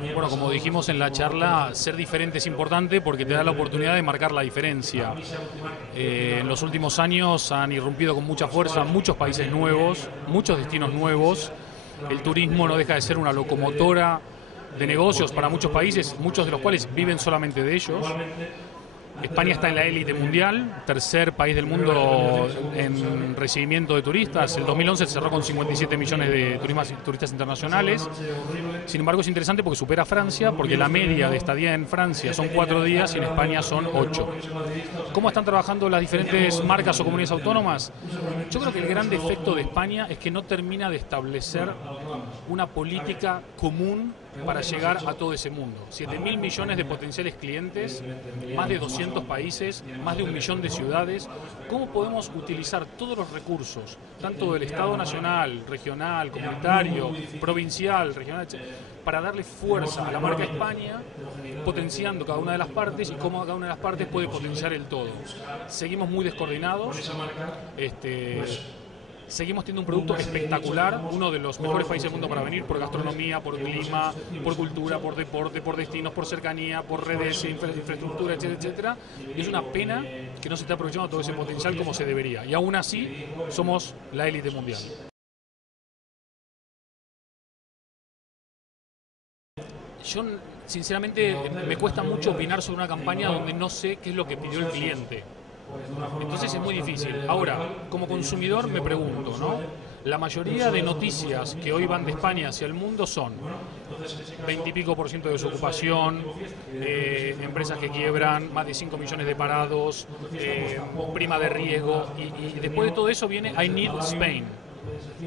Bueno, como dijimos en la charla, ser diferente es importante porque te da la oportunidad de marcar la diferencia. En los últimos años han irrumpido con mucha fuerza muchos países nuevos, muchos destinos nuevos. El turismo no deja de ser una locomotora de negocios para muchos países, muchos de los cuales viven solamente de ellos. España está en la élite mundial, tercer país del mundo en recibimiento de turistas. El 2011 se cerró con 57 millones de turistas internacionales. Sin embargo, es interesante porque supera a Francia, porque la media de estadía en Francia son 4 días y en España son 8. ¿Cómo están trabajando las diferentes marcas o comunidades autónomas? Yo creo que el gran defecto de España es que no termina de establecer una política común para llegar a todo ese mundo. 7.000 millones de potenciales clientes, más de 200 países, más de 1 millón de ciudades. ¿Cómo podemos utilizar todos los recursos, tanto del Estado nacional, regional, comunitario, provincial, regional, para darle fuerza a la marca España, potenciando cada una de las partes y cómo cada una de las partes puede potenciar el todo? Seguimos muy descoordinados. Seguimos teniendo un producto espectacular, uno de los mejores países del mundo para venir por gastronomía, por clima, por cultura, por deporte, por destinos, por cercanía, por redes, infraestructura, etcétera, etcétera. Y es una pena que no se esté aprovechando todo ese potencial como se debería. Y aún así, somos la élite mundial. Yo, sinceramente, me cuesta mucho opinar sobre una campaña donde no sé qué es lo que pidió el cliente. Entonces es muy difícil. Ahora, como consumidor me pregunto, ¿no? La mayoría de noticias que hoy van de España hacia el mundo son 20 y pico % de desocupación, empresas que quiebran, más de 5 millones de parados, prima de riesgo, y después de todo eso viene I need Spain.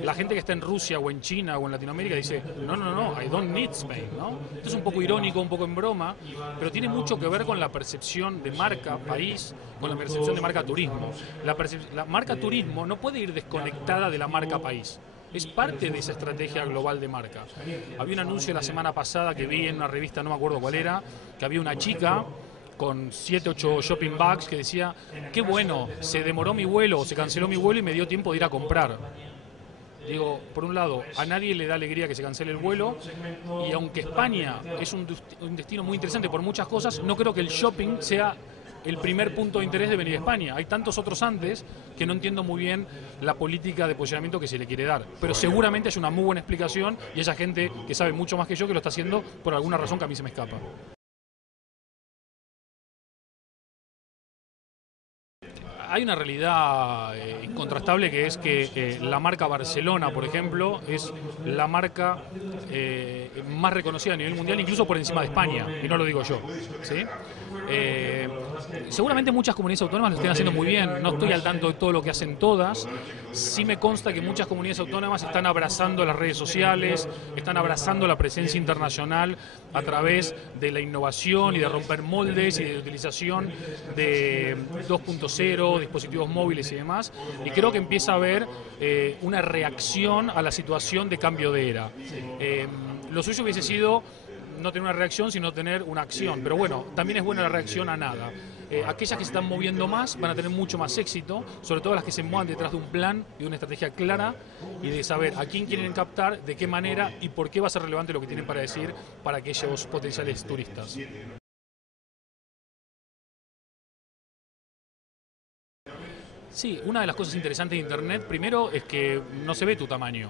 La gente que está en Rusia o en China o en Latinoamérica dice, no, I don't need Spain, ¿no? Esto es un poco irónico, un poco en broma, pero tiene mucho que ver con la percepción de marca país, con la percepción de marca turismo. La marca turismo no puede ir desconectada de la marca país. Es parte de esa estrategia global de marca. Había un anuncio la semana pasada que vi en una revista, no me acuerdo cuál era, que había una chica con 7, 8 shopping bags que decía, qué bueno, se demoró mi vuelo, o se canceló mi vuelo y me dio tiempo de ir a comprar. Digo, por un lado, a nadie le da alegría que se cancele el vuelo, y aunque España es un destino muy interesante por muchas cosas, no creo que el shopping sea el primer punto de interés de venir a España. Hay tantos otros antes que no entiendo muy bien la política de posicionamiento que se le quiere dar. Pero seguramente es una muy buena explicación y esa gente que sabe mucho más que yo que lo está haciendo por alguna razón que a mí se me escapa. Hay una realidad incontrastable que es que la marca Barcelona, por ejemplo, es la marca más reconocida a nivel mundial, incluso por encima de España, y no lo digo yo, ¿sí? Seguramente muchas comunidades autónomas lo estén haciendo muy bien, no estoy al tanto de todo lo que hacen todas. Sí me consta que muchas comunidades autónomas están abrazando las redes sociales, están abrazando la presencia internacional a través de la innovación y de romper moldes y de utilización de 2.0, dispositivos móviles y demás, y creo que empieza a haber una reacción a la situación de cambio de era. Lo suyo hubiese sido no tener una reacción, sino tener una acción. Pero bueno, también es buena la reacción a nada. Aquellas que se están moviendo más van a tener mucho más éxito, sobre todo las que se muevan detrás de un plan y de una estrategia clara y de saber a quién quieren captar, de qué manera y por qué va a ser relevante lo que tienen para decir para aquellos potenciales turistas. Sí, una de las cosas interesantes de Internet, primero, es que no se ve tu tamaño.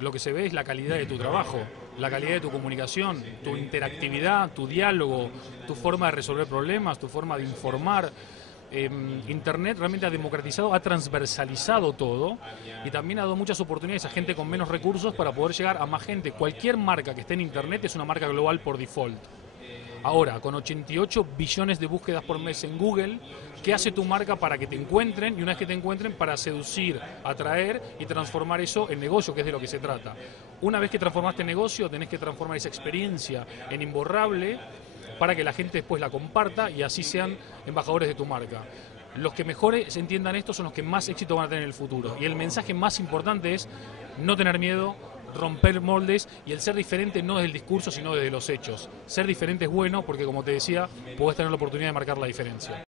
Lo que se ve es la calidad de tu trabajo, la calidad de tu comunicación, tu interactividad, tu diálogo, tu forma de resolver problemas, tu forma de informar. Internet realmente ha democratizado, ha transversalizado todo y también ha dado muchas oportunidades a gente con menos recursos para poder llegar a más gente. Cualquier marca que esté en Internet es una marca global por default. Ahora, con 88 billones de búsquedas por mes en Google, ¿qué hace tu marca para que te encuentren? Y una vez que te encuentren, para seducir, atraer y transformar eso en negocio, que es de lo que se trata. Una vez que transformaste negocio, tenés que transformar esa experiencia en imborrable para que la gente después la comparta y así sean embajadores de tu marca. Los que mejor entiendan esto son los que más éxito van a tener en el futuro. Y el mensaje más importante es no tener miedo, romper moldes, y el ser diferente no desde el discurso sino desde los hechos. Ser diferente es bueno porque, como te decía, podés tener la oportunidad de marcar la diferencia.